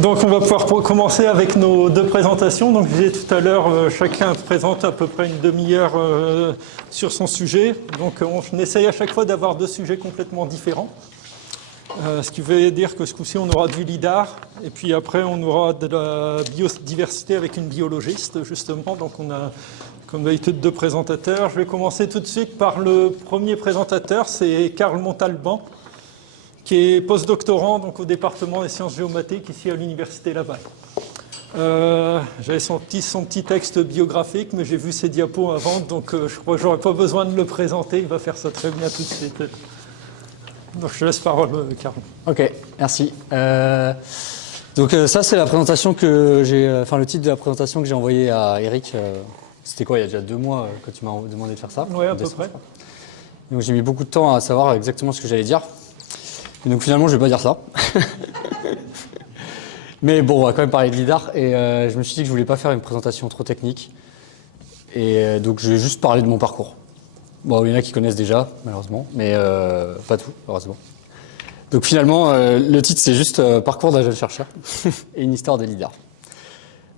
Donc on va pouvoir commencer avec nos deux présentations. Donc je disais tout à l'heure, chacun présente à peu près une demi-heure sur son sujet. Donc on essaye à chaque fois d'avoir deux sujets complètement différents. Ce qui veut dire que ce coup-ci on aura du lidar et puis après on aura de la biodiversité avec une biologiste justement. Donc on a comme d'habitude deux présentateurs. Je vais commencer tout de suite par le premier présentateur, c'est Karl Montalban, qui est postdoctorant donc, au département des sciences géomatiques ici à l'Université Laval. J'avais son petit texte biographique, mais j'ai vu ses diapos avant, donc je crois que je n'aurai pas besoin de le présenter, il va faire ça très bien tout de suite. Donc je laisse parole, Karl. Ok, merci. Donc ça c'est la présentation que j'ai, enfin le titre de la présentation que j'ai envoyé à Eric. C'était quoi, il y a déjà 2 mois que tu m'as demandé de faire ça? Oui, à peu près. Donc j'ai mis beaucoup de temps à savoir exactement ce que j'allais dire. Et donc finalement, je vais pas dire ça. Mais bon, on va quand même parler de lidar. Et je me suis dit que je voulais pas faire une présentation trop technique. Et donc je vais juste parler de mon parcours. Bon, il y en a qui connaissent déjà, malheureusement, mais pas tout, heureusement. Donc finalement, le titre c'est juste parcours d'un jeune chercheur et une histoire de lidar.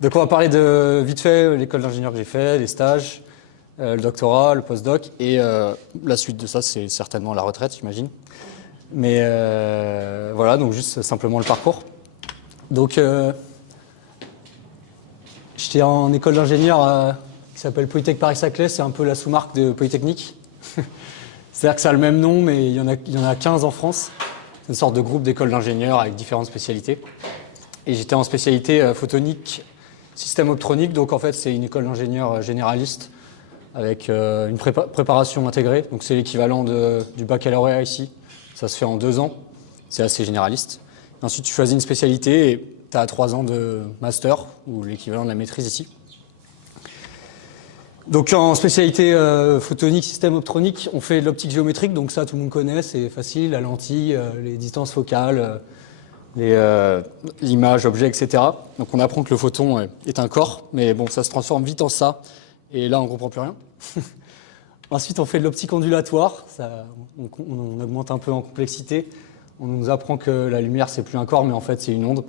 Donc on va parler de vite fait l'école d'ingénieur que j'ai fait, les stages, le doctorat, le postdoc et la suite de ça, c'est certainement la retraite, j'imagine. Mais voilà, donc juste simplement le parcours. Donc, j'étais en école d'ingénieur qui s'appelle Polytech Paris-Saclay, c'est un peu la sous-marque de Polytechnique. C'est-à-dire que ça a le même nom, mais il y en a 15 en France. C'est une sorte de groupe d'écoles d'ingénieurs avec différentes spécialités. Et j'étais en spécialité photonique, système optronique, donc en fait c'est une école d'ingénieurs généraliste avec une préparation intégrée, donc c'est l'équivalent du baccalauréat ici. Ça se fait en 2 ans, c'est assez généraliste. Ensuite, tu choisis une spécialité et tu as 3 ans de master, ou l'équivalent de la maîtrise ici. Donc en spécialité photonique, système optronique, on fait de l'optique géométrique, donc ça tout le monde connaît, c'est facile, la lentille, les distances focales, l'image, objet, etc. Donc on apprend que le photon est un corps, mais bon, ça se transforme vite en ça, et là on comprend plus rien. Ensuite, on fait de l'optique ondulatoire, on augmente un peu en complexité. On nous apprend que la lumière, c'est plus un corps, mais en fait, c'est une onde.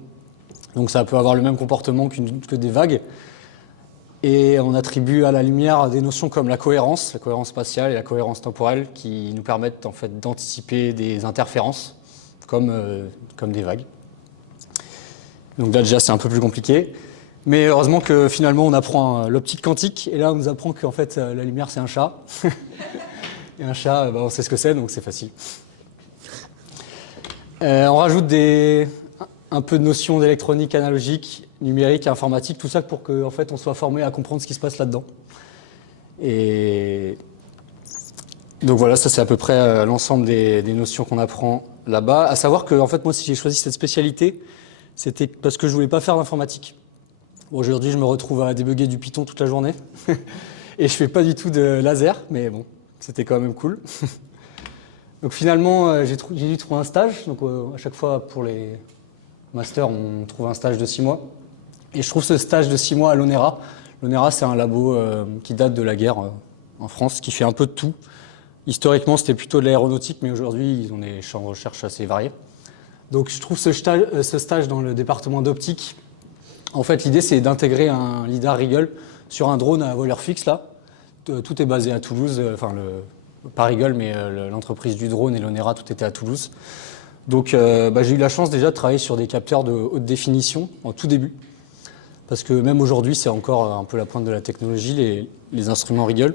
Donc ça peut avoir le même comportement que des vagues. Et on attribue à la lumière des notions comme la cohérence spatiale et la cohérence temporelle, qui nous permettent en fait d'anticiper des interférences, comme des vagues. Donc là, déjà, c'est un peu plus compliqué. Mais heureusement que finalement on apprend l'optique quantique et là on nous apprend qu'en fait la lumière c'est un chat. Et un chat, on sait ce que c'est donc c'est facile. On rajoute un peu de notions d'électronique analogique, numérique, informatique, tout ça pour qu'en fait on soit formé à comprendre ce qui se passe là-dedans. Et donc voilà, ça c'est à peu près l'ensemble des notions qu'on apprend là-bas. À savoir que en fait moi si j'ai choisi cette spécialité, c'était parce que je voulais pas faire d'informatique. Aujourd'hui, je me retrouve à débugger du Python toute la journée. Et je fais pas du tout de laser, mais bon, c'était quand même cool. Donc finalement, j'ai dû trouver un stage. Donc à chaque fois, pour les masters, on trouve un stage de 6 mois. Et je trouve ce stage de 6 mois à l'ONERA. L'ONERA, c'est un labo qui date de la guerre en France, qui fait un peu de tout. Historiquement, c'était plutôt de l'aéronautique, mais aujourd'hui, ils ont des champs de recherche assez variés. Donc je trouve ce stage dans le département d'optique. En fait, l'idée, c'est d'intégrer un lidar Rigel sur un drone à voleur fixe, là. Tout est basé à Toulouse, pas Rigel, mais l'entreprise du drone et l'ONERA, tout était à Toulouse. Donc, j'ai eu la chance déjà de travailler sur des capteurs de haute définition, en tout début. Parce que même aujourd'hui, c'est encore un peu la pointe de la technologie, les instruments Rigel.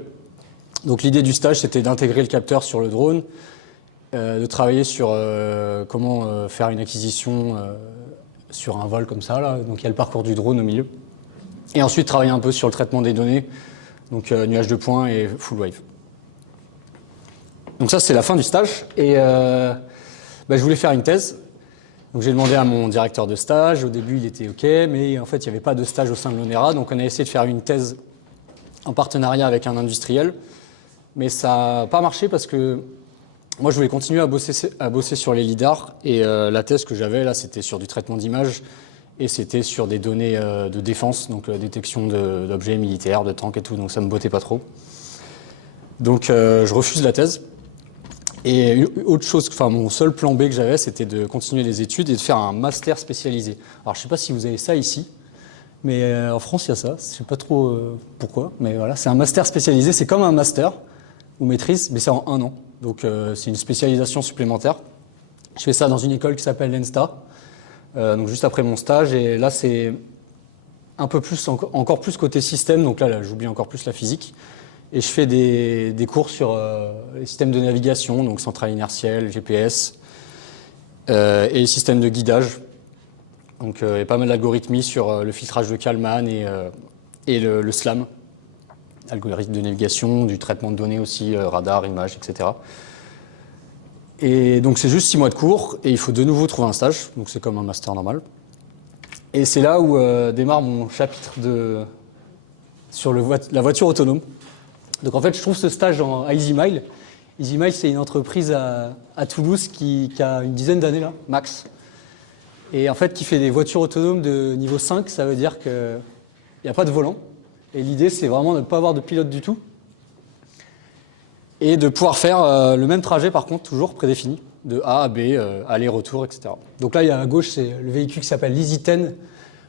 Donc, l'idée du stage, c'était d'intégrer le capteur sur le drone, de travailler sur comment faire une acquisition sur un vol comme ça, là. Donc il y a le parcours du drone au milieu. Et ensuite travailler un peu sur le traitement des données, donc nuage de points et full wave. Donc ça c'est la fin du stage et je voulais faire une thèse. Donc j'ai demandé à mon directeur de stage, au début il était ok, mais en fait il n'y avait pas de stage au sein de l'ONERA, donc on a essayé de faire une thèse en partenariat avec un industriel, mais ça n'a pas marché parce que moi, je voulais continuer à bosser sur les lidars et la thèse que j'avais là, c'était sur du traitement d'images et c'était sur des données de défense, donc détection d'objets militaires, de tanks et tout, donc ça me bottait pas trop. Donc je refuse la thèse Et autre chose, enfin mon seul plan B que j'avais, c'était de continuer les études et de faire un master spécialisé. Alors je sais pas si vous avez ça ici, mais en France il y a ça. Je sais pas trop pourquoi, mais voilà, c'est un master spécialisé. C'est comme un master ou maîtrise, mais c'est en 1 an. Donc c'est une spécialisation supplémentaire. Je fais ça dans une école qui s'appelle l'ENSTA, donc juste après mon stage. Et là c'est un peu plus, encore plus côté système. Donc là j'oublie encore plus la physique. Et je fais des cours sur les systèmes de navigation, donc centrale inertielle, GPS, et les systèmes de guidage. Donc il y a pas mal d'algorithmies sur le filtrage de Kalman et le SLAM, algorithme de navigation, du traitement de données aussi, radar, images, etc. Et donc c'est juste 6 mois de cours, et il faut de nouveau trouver un stage, donc c'est comme un master normal. Et c'est là où démarre mon chapitre sur la voiture autonome. Donc en fait, je trouve ce stage à EasyMile. EasyMile, c'est une entreprise à Toulouse qui a une dizaine d'années là, max. Et en fait, qui fait des voitures autonomes de niveau 5, ça veut dire qu'il n'y a pas de volant. Et l'idée, c'est vraiment de ne pas avoir de pilote du tout. Et de pouvoir faire le même trajet, par contre, toujours prédéfini, de A à B, aller-retour, etc. Donc là, il y a à gauche, c'est le véhicule qui s'appelle l'EasyTen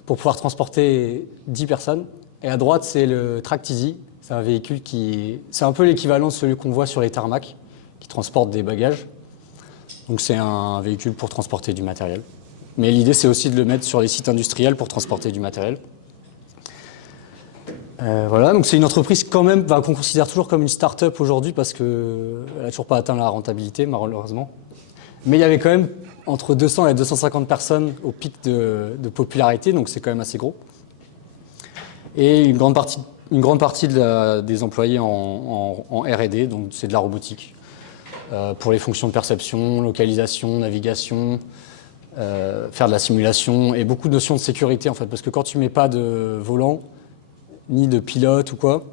pour pouvoir transporter 10 personnes. Et à droite, c'est le Tract-Easy. C'est un véhicule c'est un peu l'équivalent de celui qu'on voit sur les tarmacs, qui transporte des bagages. Donc c'est un véhicule pour transporter du matériel. Mais l'idée, c'est aussi de le mettre sur les sites industriels pour transporter du matériel. Voilà, donc c'est une entreprise quand même qu'on considère toujours comme une start-up aujourd'hui parce qu'elle n'a toujours pas atteint la rentabilité, malheureusement. Mais il y avait quand même entre 200 et 250 personnes au pic de popularité, donc c'est quand même assez gros. Et une grande partie des employés en R&D, donc c'est de la robotique, pour les fonctions de perception, localisation, navigation, faire de la simulation et beaucoup de notions de sécurité en fait, parce que quand tu mets pas de volant, ni de pilote ou quoi,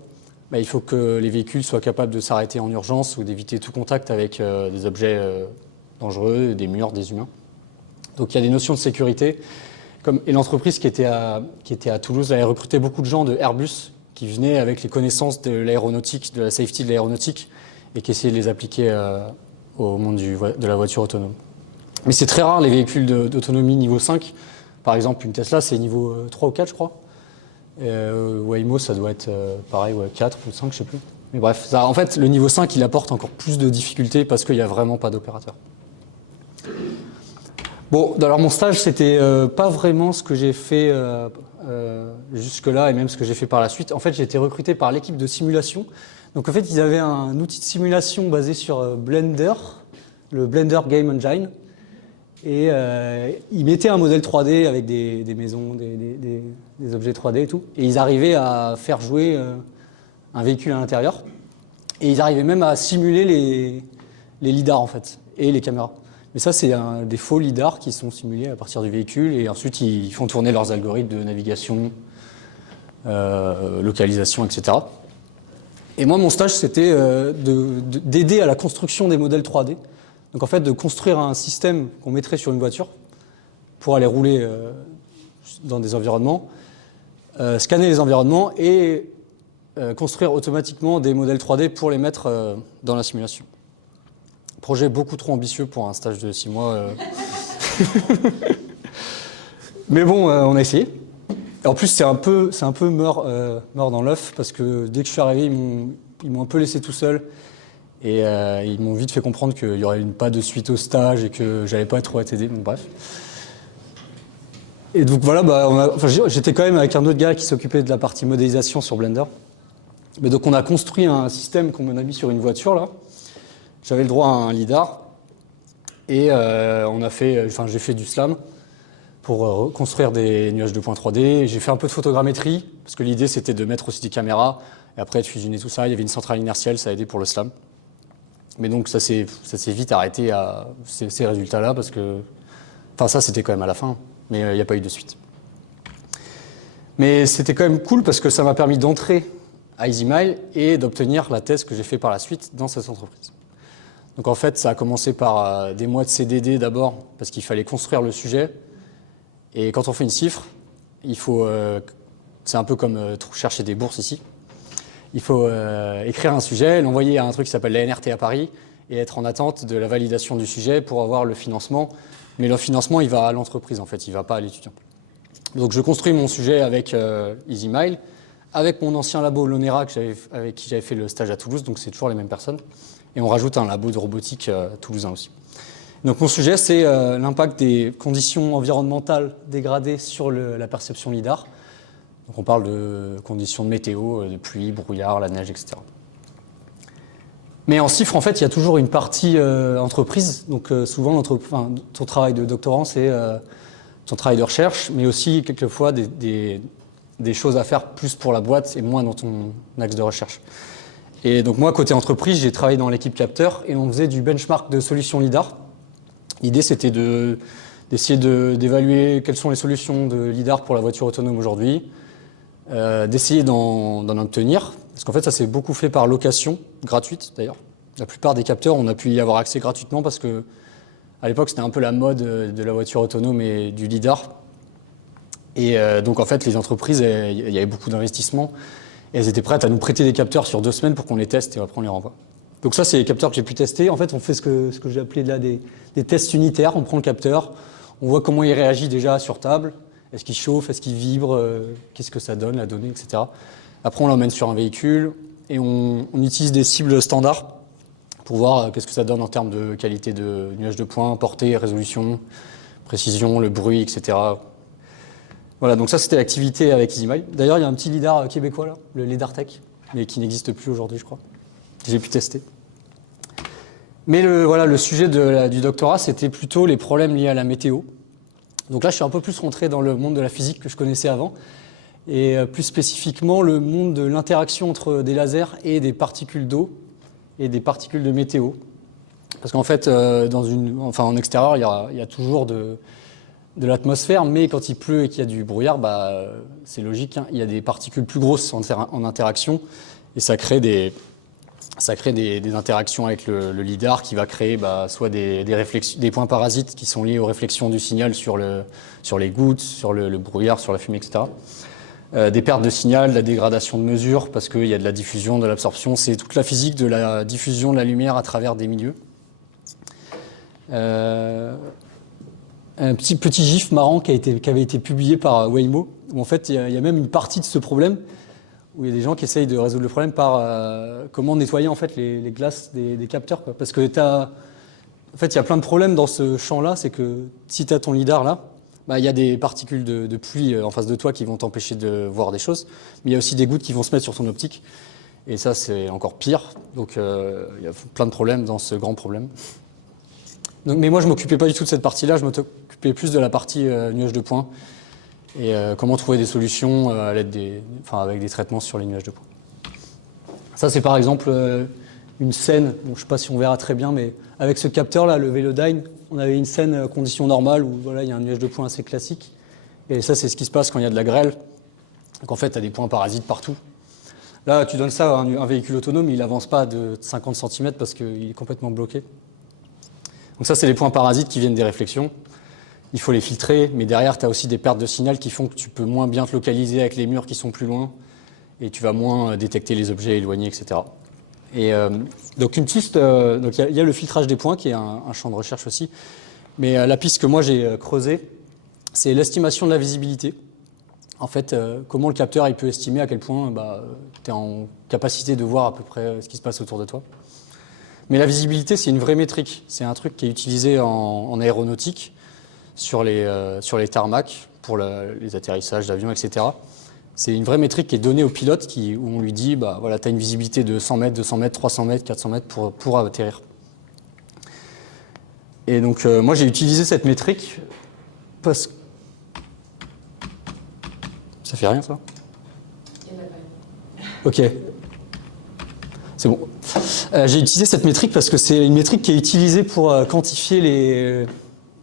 il faut que les véhicules soient capables de s'arrêter en urgence ou d'éviter tout contact avec des objets dangereux, des murs, des humains. Donc il y a des notions de sécurité. Et l'entreprise qui était à Toulouse, elle a recruté beaucoup de gens de Airbus qui venaient avec les connaissances de l'aéronautique, de la safety de l'aéronautique, et qui essayaient de les appliquer au monde de la voiture autonome. Mais c'est très rare les véhicules d'autonomie niveau 5. Par exemple, une Tesla, c'est niveau 3 ou 4, je crois. Waymo, ça doit être pareil, 4 ou 5, je sais plus. Mais bref, en fait, le niveau 5, il apporte encore plus de difficultés parce qu'il n'y a vraiment pas d'opérateur. Bon, alors mon stage, c'était pas vraiment ce que j'ai fait jusque-là et même ce que j'ai fait par la suite. En fait, j'ai été recruté par l'équipe de simulation. Donc en fait, ils avaient un outil de simulation basé sur Blender, le Blender Game Engine. Et ils mettaient un modèle 3D avec des maisons, des objets 3D et tout. Et ils arrivaient à faire jouer un véhicule à l'intérieur. Et ils arrivaient même à simuler les lidars en fait, et les caméras. Mais ça, c'est des faux lidars qui sont simulés à partir du véhicule. Et ensuite, ils font tourner leurs algorithmes de navigation, localisation, etc. Et moi, mon stage, c'était d'aider à la construction des modèles 3D. Donc en fait, de construire un système qu'on mettrait sur une voiture pour aller rouler dans des environnements, scanner les environnements et construire automatiquement des modèles 3D pour les mettre dans la simulation. Projet beaucoup trop ambitieux pour un stage de 6 mois. Mais bon, on a essayé. Et en plus, c'est un peu mort dans l'œuf parce que dès que je suis arrivé, ils m'ont un peu laissé tout seul. Et ils m'ont vite fait comprendre qu'il n'y aurait pas de suite au stage et que j'allais pas trop être aidé. Bon, bref. Et donc voilà, j'étais quand même avec un autre gars qui s'occupait de la partie modélisation sur Blender. Mais donc on a construit un système qu'on a mis sur une voiture là. J'avais le droit à un lidar et j'ai fait du SLAM pour construire des nuages de points 3D. J'ai fait un peu de photogrammétrie parce que l'idée c'était de mettre aussi des caméras et après de fusionner tout ça. Il y avait une centrale inertielle, ça a aidé pour le SLAM. Mais donc ça s'est vite arrêté à ces résultats-là parce que, ça c'était quand même à la fin, mais il n'y a pas eu de suite. Mais c'était quand même cool parce que ça m'a permis d'entrer à EasyMile et d'obtenir la thèse que j'ai fait par la suite dans cette entreprise. Donc en fait, ça a commencé par des mois de CDD d'abord parce qu'il fallait construire le sujet. Et quand on fait une cifre, c'est un peu comme chercher des bourses ici. Il faut écrire un sujet, l'envoyer à un truc qui s'appelle la NRT à Paris, et être en attente de la validation du sujet pour avoir le financement. Mais le financement, il va à l'entreprise, en fait, il ne va pas à l'étudiant. Donc je construis mon sujet avec EasyMile, avec mon ancien labo l'Onera avec qui j'avais fait le stage à Toulouse, donc c'est toujours les mêmes personnes. Et on rajoute un labo de robotique toulousain aussi. Donc mon sujet, c'est l'impact des conditions environnementales dégradées sur la perception LiDAR. Donc on parle de conditions de météo, de pluie, brouillard, la neige, etc. Mais en CIFRE, en fait, il y a toujours une partie entreprise. Donc souvent, ton travail de doctorant, c'est ton travail de recherche, mais aussi quelquefois des choses à faire plus pour la boîte et moins dans ton axe de recherche. Et donc moi, côté entreprise, j'ai travaillé dans l'équipe capteur et on faisait du benchmark de solutions LiDAR. L'idée, c'était d'essayer d'évaluer quelles sont les solutions de LiDAR pour la voiture autonome aujourd'hui, d'essayer d'en obtenir, parce qu'en fait, ça s'est beaucoup fait par location, gratuite d'ailleurs. La plupart des capteurs, on a pu y avoir accès gratuitement parce que à l'époque, c'était un peu la mode de la voiture autonome et du LiDAR. Et donc, en fait, les entreprises, il y avait beaucoup d'investissements. Et elles étaient prêtes à nous prêter des capteurs sur 2 semaines pour qu'on les teste et après on les renvoie. Donc ça, c'est les capteurs que j'ai pu tester. En fait, on fait ce que j'ai appelé là des tests unitaires. On prend le capteur, on voit comment il réagit déjà sur table. Est-ce qu'il chauffe, est-ce qu'il vibre, qu'est-ce que ça donne, la donnée, etc. Après, on l'emmène sur un véhicule et on utilise des cibles standards pour voir qu'est-ce que ça donne en termes de qualité de nuage de points, portée, résolution, précision, le bruit, etc. Voilà, donc ça c'était l'activité avec EasyMile. D'ailleurs, il y a un petit LiDAR québécois là, le LiDAR Tech, mais qui n'existe plus aujourd'hui, je crois. J'ai pu tester. Mais le sujet du doctorat, c'était plutôt les problèmes liés à la météo. Donc là, je suis un peu plus rentré dans le monde de la physique que je connaissais avant, et plus spécifiquement le monde de l'interaction entre des lasers et des particules d'eau et des particules de météo. Parce qu'en fait, en extérieur, il y a toujours de l'atmosphère, mais quand il pleut et qu'il y a du brouillard, c'est logique, hein, il y a des particules plus grosses en interaction, et ça crée des interactions avec le LiDAR qui va créer soit des points parasites qui sont liés aux réflexions du signal sur les gouttes, sur le brouillard, sur la fumée, etc. Des pertes de signal, de la dégradation de mesure, parce qu'il y a de la diffusion, de l'absorption. C'est toute la physique de la diffusion de la lumière à travers des milieux. Un petit gif marrant qui avait été publié par Waymo, où en fait il y a même une partie de ce problème où il y a des gens qui essayent de résoudre le problème par comment nettoyer en fait les glaces des capteurs, quoi. Parce que en fait il y a plein de problèmes dans ce champ-là, c'est que si tu as ton LiDAR là, il y a des particules de pluie en face de toi qui vont t'empêcher de voir des choses, mais il y a aussi des gouttes qui vont se mettre sur ton optique, et ça c'est encore pire, donc il y a plein de problèmes dans ce grand problème. Donc, mais moi je ne m'occupais pas du tout de cette partie-là, je m'occupais plus de la partie nuages de points, et comment trouver des solutions à l'aide avec des traitements sur les nuages de points. Ça c'est par exemple une scène, je ne sais pas si on verra très bien, mais avec ce capteur-là, le Velodyne, on avait une scène conditions normales où il y a un nuage de points assez classique. Et ça, c'est ce qui se passe quand il y a de la grêle. Donc en fait, tu as des points parasites partout. Là, tu donnes ça à un véhicule autonome, il n'avance pas de 50 cm parce qu'il est complètement bloqué. Donc ça, c'est les points parasites qui viennent des réflexions. Il faut les filtrer, mais derrière, tu as aussi des pertes de signal qui font que tu peux moins bien te localiser avec les murs qui sont plus loin et tu vas moins détecter les objets éloignés, etc. Et donc une piste, donc il y a le filtrage des points qui est un champ de recherche aussi, mais la piste que moi j'ai creusée, c'est l'estimation de la visibilité. En fait, comment le capteur il peut estimer à quel point tu es en capacité de voir à peu près ce qui se passe autour de toi. Mais la visibilité, c'est une vraie métrique. C'est un truc qui est utilisé en aéronautique sur les tarmacs pour les atterrissages d'avions, etc. C'est une vraie métrique qui est donnée au pilote où on lui dit, tu as une visibilité de 100 mètres, 200 mètres, 300 mètres, 400 mètres pour atterrir. Et donc, moi, j'ai utilisé cette métrique parce que... Ça fait rien, ça ? Ok. C'est bon. J'ai utilisé cette métrique parce que c'est une métrique qui est utilisée pour quantifier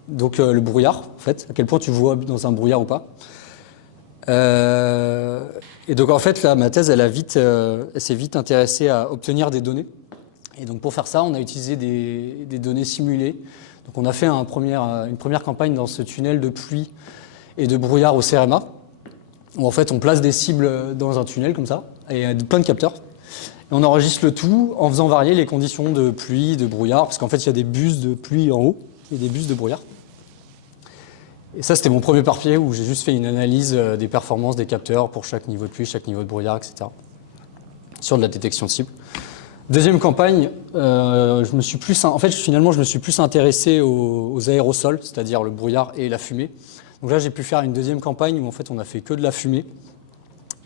le brouillard, en fait, à quel point tu vois dans un brouillard ou pas. Et donc en fait là, ma thèse elle s'est vite intéressée à obtenir des données. Et donc pour faire ça, on a utilisé des données simulées. Donc on a fait une première campagne dans ce tunnel de pluie et de brouillard au CEREMA, où en fait on place des cibles dans un tunnel comme ça, et plein de capteurs. Et on enregistre le tout en faisant varier les conditions de pluie, de brouillard, parce qu'en fait, il y a des bus de pluie en haut et des bus de brouillard. Et ça, c'était mon premier papier où j'ai juste fait une analyse des performances des capteurs pour chaque niveau de pluie, chaque niveau de brouillard, etc. sur de la détection de cible. Deuxième campagne, finalement, je me suis plus intéressé aux aérosols, c'est-à-dire le brouillard et la fumée. Donc là, j'ai pu faire une deuxième campagne où en fait, on a fait que de la fumée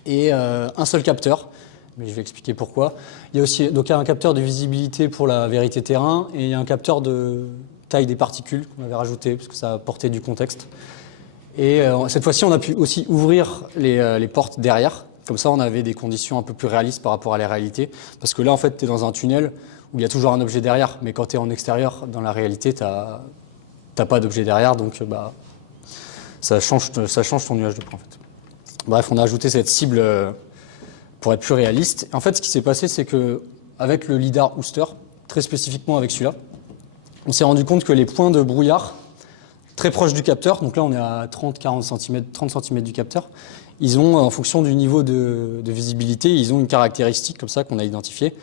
et un seul capteur. Mais je vais expliquer pourquoi. Il y a aussi donc, un capteur de visibilité pour la vérité terrain et il y a un capteur de taille des particules qu'on avait rajouté parce que ça apportait du contexte. Et cette fois-ci, on a pu aussi ouvrir les portes derrière. Comme ça, on avait des conditions un peu plus réalistes par rapport à la réalité. Parce que là, en fait, tu es dans un tunnel où il y a toujours un objet derrière. Mais quand tu es en extérieur, dans la réalité, tu n'as pas d'objet derrière. Donc, ça change ton nuage de points, en fait. Bref, on a ajouté cette cible pour être plus réaliste. En fait, ce qui s'est passé, c'est qu'avec le lidar Ooster, très spécifiquement avec celui-là, on s'est rendu compte que les points de brouillard très proches du capteur, donc là on est à 30 cm du capteur, ils ont, en fonction du niveau de visibilité, ils ont une caractéristique comme ça qu'on a identifiée,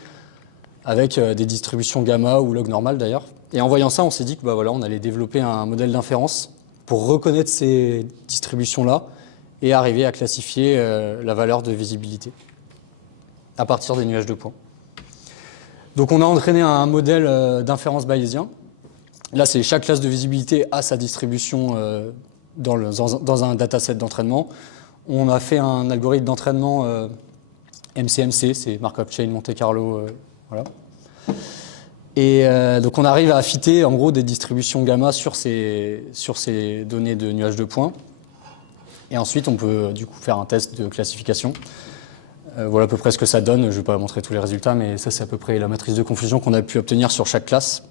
avec des distributions gamma ou log normal d'ailleurs. Et en voyant ça, on s'est dit que on allait développer un modèle d'inférence pour reconnaître ces distributions-là et arriver à classifier la valeur de visibilité à partir des nuages de points. Donc on a entraîné un modèle d'inférence bayésien. Là, c'est chaque classe de visibilité a sa distribution dans un dataset d'entraînement. On a fait un algorithme d'entraînement MCMC, c'est Markov Chain Monte Carlo, voilà. Et donc on arrive à affiter en gros des distributions gamma sur ces données de nuages de points. Et ensuite, on peut du coup faire un test de classification. Voilà à peu près ce que ça donne. Je ne vais pas montrer tous les résultats, mais ça, c'est à peu près la matrice de confusion qu'on a pu obtenir sur chaque classe.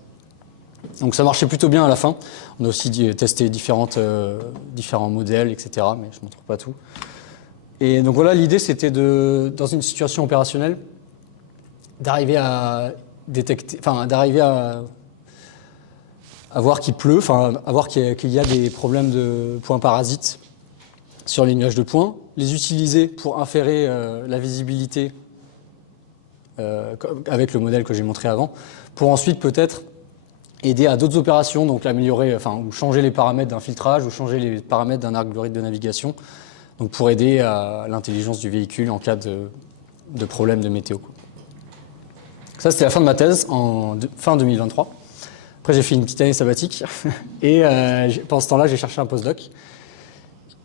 Donc ça marchait plutôt bien à la fin. On a aussi testé différents modèles, etc. Mais je ne montre pas tout. Et donc voilà, l'idée, c'était dans une situation opérationnelle, d'arriver à détecter, d'arriver à voir qu'il pleut, à voir qu'il y a des problèmes de points parasites sur les nuages de points, les utiliser pour inférer la visibilité avec le modèle que j'ai montré avant, pour ensuite peut-être aider à d'autres opérations, donc améliorer, ou changer les paramètres d'un filtrage ou changer les paramètres d'un algorithme de navigation, donc pour aider à l'intelligence du véhicule en cas de problème de météo. Ça, c'était la fin de ma thèse, fin 2023. Après, j'ai fait une petite année sabbatique et pendant ce temps-là, j'ai cherché un postdoc.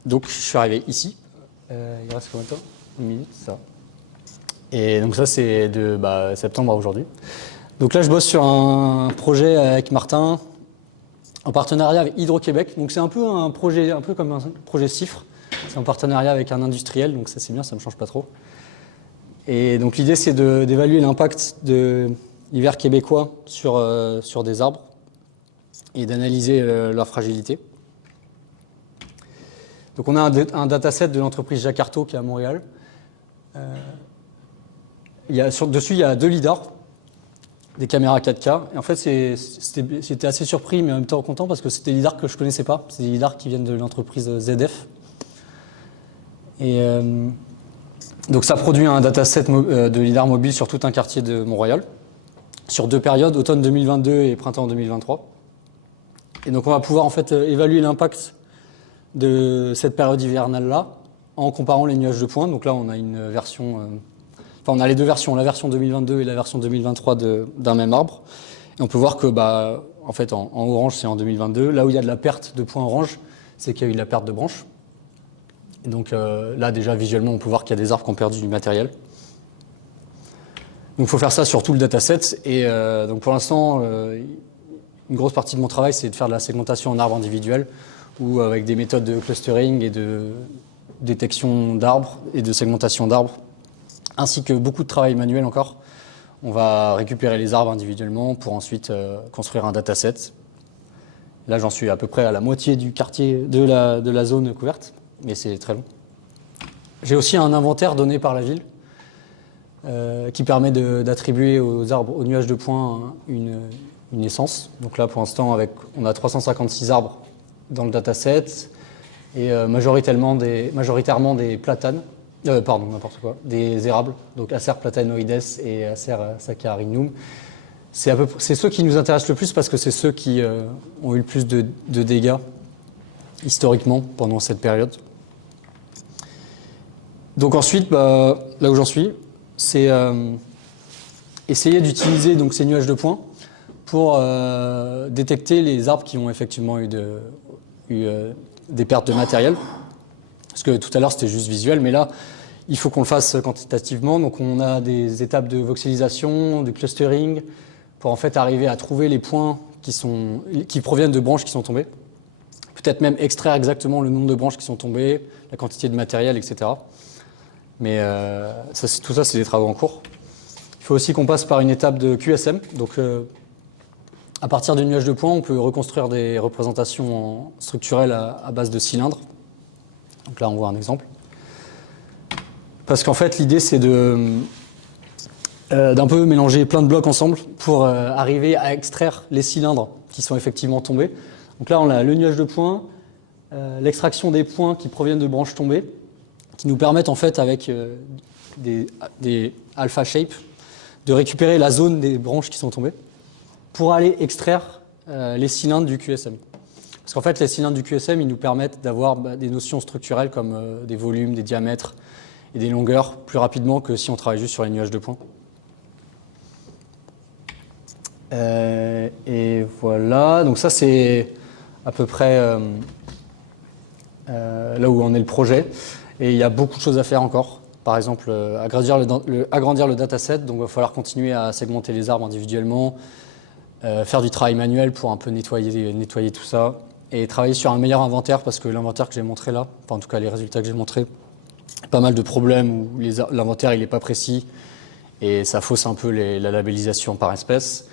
Donc, je suis arrivé ici. Il reste combien de temps? Une minute, ça. Et donc ça, c'est de septembre à aujourd'hui. Donc là, je bosse sur un projet avec Martin, en partenariat avec Hydro-Québec. Donc c'est un peu comme un projet CIFRE. C'est en partenariat avec un industriel, donc ça c'est bien, ça ne me change pas trop. Et donc l'idée, c'est d'évaluer l'impact de l'hiver québécois sur des arbres et d'analyser leur fragilité. Donc on a un dataset de l'entreprise Jacarto qui est à Montréal. Dessus, il y a 2 lidars, des caméras 4K. Et en fait, j'étais assez surpris, mais en même temps content, parce que c'était des lidars que je ne connaissais pas. C'est des lidars qui viennent de l'entreprise ZF. Et donc ça produit un dataset de lidar mobile sur tout un quartier de Mont-Royal, sur 2 périodes, automne 2022 et printemps 2023. Et donc on va pouvoir en fait évaluer l'impact de cette période hivernale-là en comparant les nuages de points. Donc là, on a une version... on a les 2 versions, la version 2022 et la version 2023 d'un même arbre. Et on peut voir que, en fait, en orange, c'est en 2022. Là où il y a de la perte de points orange, c'est qu'il y a eu de la perte de branches. Et donc là, déjà, visuellement, on peut voir qu'il y a des arbres qui ont perdu du matériel. Donc il faut faire ça sur tout le dataset. Et donc pour l'instant, une grosse partie de mon travail, c'est de faire de la segmentation en arbres individuels, ou avec des méthodes de clustering et de détection d'arbres et de segmentation d'arbres, ainsi que beaucoup de travail manuel encore. On va récupérer les arbres individuellement pour ensuite construire un dataset. Là, j'en suis à peu près à la moitié du quartier de la zone couverte, mais c'est très long. J'ai aussi un inventaire donné par la ville qui permet d'attribuer aux arbres, aux nuages de points, une essence. Donc là, pour l'instant, on a 356 arbres dans le dataset et majoritairement des platanes. Pardon, n'importe quoi. Des érables, donc Acer platanoides et Acer saccharinum. C'est ceux qui nous intéressent le plus parce que c'est ceux qui ont eu le plus de dégâts historiquement pendant cette période. Donc ensuite, là où j'en suis, c'est essayer d'utiliser donc ces nuages de points pour détecter les arbres qui ont effectivement eu des pertes de matériel. Parce que tout à l'heure c'était juste visuel, mais là il faut qu'on le fasse quantitativement. Donc on a des étapes de voxelisation, de clustering, pour en fait arriver à trouver les points qui proviennent de branches qui sont tombées. Peut-être même extraire exactement le nombre de branches qui sont tombées, la quantité de matériel, etc. Mais tout ça c'est des travaux en cours. Il faut aussi qu'on passe par une étape de QSM. Donc à partir du nuage de points, on peut reconstruire des représentations structurelles à base de cylindres. Donc là, on voit un exemple. Parce qu'en fait, l'idée, c'est d'un peu mélanger plein de blocs ensemble pour arriver à extraire les cylindres qui sont effectivement tombés. Donc là, on a le nuage de points, l'extraction des points qui proviennent de branches tombées, qui nous permettent en fait, avec des alpha shapes, de récupérer la zone des branches qui sont tombées pour aller extraire les cylindres du QSM. Parce qu'en fait, les cylindres du QSM, ils nous permettent d'avoir des notions structurelles comme des volumes, des diamètres et des longueurs plus rapidement que si on travaille juste sur les nuages de points. Et voilà, donc ça c'est à peu près là où en est le projet. Et il y a beaucoup de choses à faire encore. Par exemple, agrandir le dataset, donc il va falloir continuer à segmenter les arbres individuellement, faire du travail manuel pour un peu nettoyer tout ça, et travailler sur un meilleur inventaire, parce que l'inventaire que j'ai montré là, enfin en tout cas les résultats que j'ai montrés, pas mal de problèmes où l'inventaire il n'est pas précis, et ça fausse un peu la labellisation par espèce.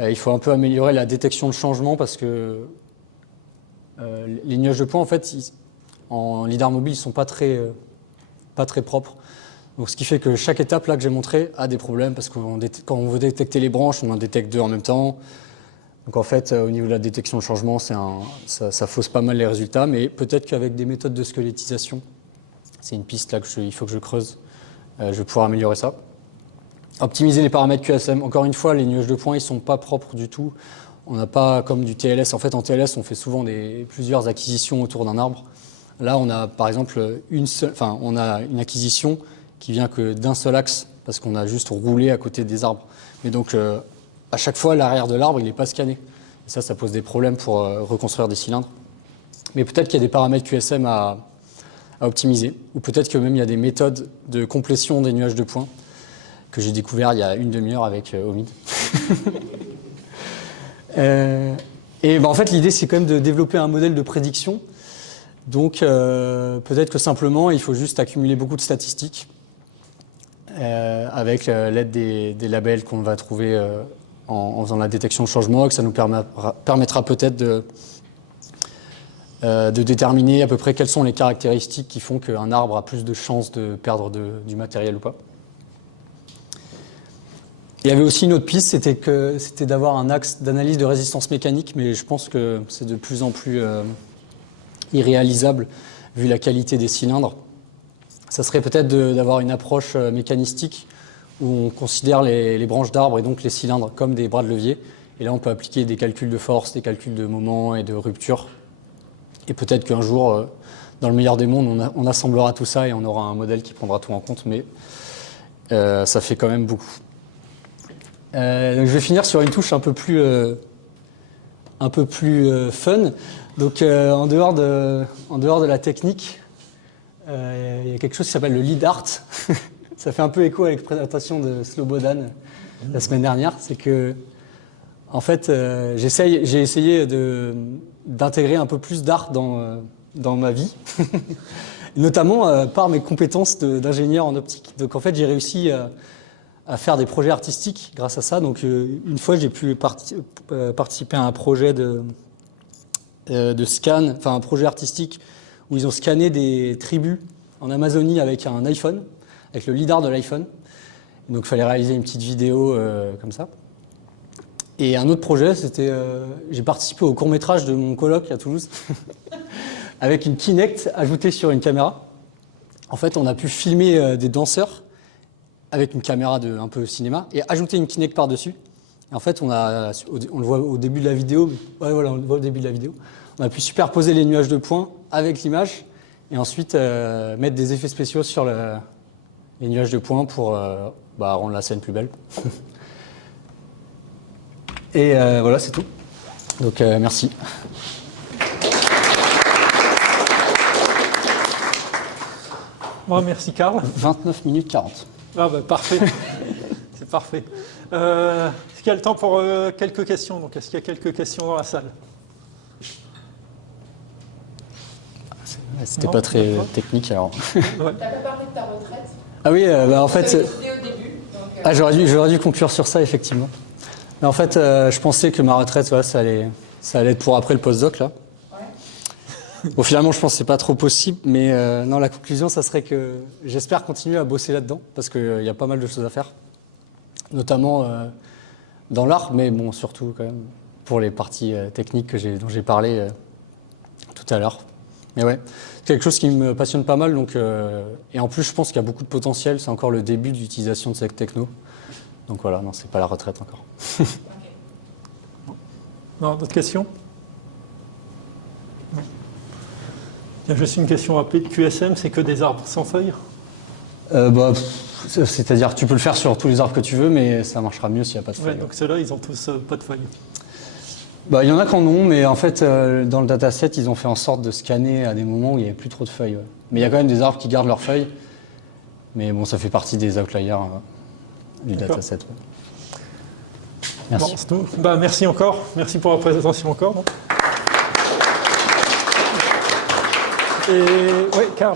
Il faut un peu améliorer la détection de changement, parce que les nuages de points, en fait, en lidar mobile, ils ne sont pas très propres. Donc, ce qui fait que chaque étape là que j'ai montré a des problèmes, parce que quand on veut détecter les branches, on en détecte deux en même temps. Donc en fait, au niveau de la détection de changement, ça fausse pas mal les résultats, mais peut-être qu'avec des méthodes de squelettisation, c'est une piste là il faut que je creuse, je vais pouvoir améliorer ça. Optimiser les paramètres QSM. Encore une fois, les nuages de points, ils sont pas propres du tout. On n'a pas comme du TLS. En fait, en TLS, on fait souvent plusieurs acquisitions autour d'un arbre. Là, on a par exemple on a une acquisition qui vient que d'un seul axe, parce qu'on a juste roulé à côté des arbres. Mais donc, à chaque fois, l'arrière de l'arbre, il n'est pas scanné. Et ça pose des problèmes pour reconstruire des cylindres. Mais peut-être qu'il y a des paramètres QSM à optimiser, ou peut-être que même il y a des méthodes de complétion des nuages de points que j'ai découvert il y a une demi-heure avec Omid. Et en fait, l'idée, c'est quand même de développer un modèle de prédiction. Donc, peut-être que simplement, il faut juste accumuler beaucoup de statistiques avec l'aide des labels qu'on va trouver en faisant la détection de changement, que ça nous permettra peut-être de déterminer à peu près quelles sont les caractéristiques qui font qu'un arbre a plus de chances de perdre du matériel ou pas. Il y avait aussi une autre piste, c'était d'avoir un axe d'analyse de résistance mécanique, mais je pense que c'est de plus en plus irréalisable vu la qualité des cylindres. Ça serait peut-être d'avoir une approche mécanistique où on considère les branches d'arbres et donc les cylindres comme des bras de levier. Et là, on peut appliquer des calculs de force, des calculs de moment et de rupture. Et peut-être qu'un jour, dans le meilleur des mondes, on assemblera tout ça et on aura un modèle qui prendra tout en compte, mais ça fait quand même beaucoup. Donc je vais finir sur une touche un peu plus fun. Donc en dehors de la technique, il y a quelque chose qui s'appelle le lead art. Ça fait un peu écho avec la présentation de Slobodan la semaine dernière. C'est que, en fait, j'ai essayé d'intégrer un peu plus d'art dans ma vie, notamment par mes compétences d'ingénieur en optique. Donc en fait, j'ai réussi à faire des projets artistiques grâce à ça. Donc une fois, j'ai pu participer à un projet de scan, enfin un projet artistique où ils ont scanné des tribus en Amazonie avec un iPhone, avec le lidar de l'iPhone. Donc il fallait réaliser une petite vidéo comme ça. Et un autre projet, c'était j'ai participé au court-métrage de mon coloc à Toulouse avec une Kinect ajoutée sur une caméra. En fait, on a pu filmer des danseurs avec une caméra de un peu cinéma et ajouter une Kinect par-dessus. Et en fait, on le voit au début de la vidéo. Ouais, voilà, on le voit au début de la vidéo. On a pu superposer les nuages de points avec l'image et ensuite mettre des effets spéciaux sur les nuages de points pour rendre la scène plus belle. Et voilà, c'est tout. Donc merci. Bon, merci Karl. 29 minutes 40. Ah bah, parfait. C'est parfait. Est-ce qu'il y a le temps pour quelques questions? Donc, est-ce qu'il y a quelques questions dans la salle? C'était pas très technique alors. Ouais. T'as pas parlé de ta retraite? Ah oui, en fait. T'avais décidé au début. Donc, J'aurais dû conclure sur ça effectivement. Mais en fait, je pensais que ma retraite, ouais, ça allait être pour après le postdoc là. ouais. Bon, finalement, je pense que c'est pas trop possible, mais non, la conclusion, ça serait que j'espère continuer à bosser là-dedans parce qu'il y a pas mal de choses à faire, notamment dans l'art, mais bon, surtout quand même pour les parties techniques dont j'ai parlé tout à l'heure. Mais ouais, c'est quelque chose qui me passionne pas mal, donc et en plus, je pense qu'il y a beaucoup de potentiel. C'est encore le début d'utilisation de cette techno, donc voilà, non, c'est pas la retraite encore. Ok. Non, d'autres questions? Non. Il y a juste une question rapide. QSM, c'est que des arbres sans feuilles? C'est-à-dire, tu peux le faire sur tous les arbres que tu veux, mais ça marchera mieux s'il n'y a pas de Ouais, feuilles. donc ceux-là, ils ont tous pas de feuilles. Il y en a qui en ont, mais en fait, dans le dataset, ils ont fait en sorte de scanner à des moments où il n'y avait plus trop de feuilles. Ouais. Mais il y a quand même des arbres qui gardent leurs feuilles. Mais bon, ça fait partie des outliers du D'accord. dataset. Ouais. Merci. Bon, c'est tout. Bah, merci encore. Merci pour la présentation encore. Et ouais, Karl.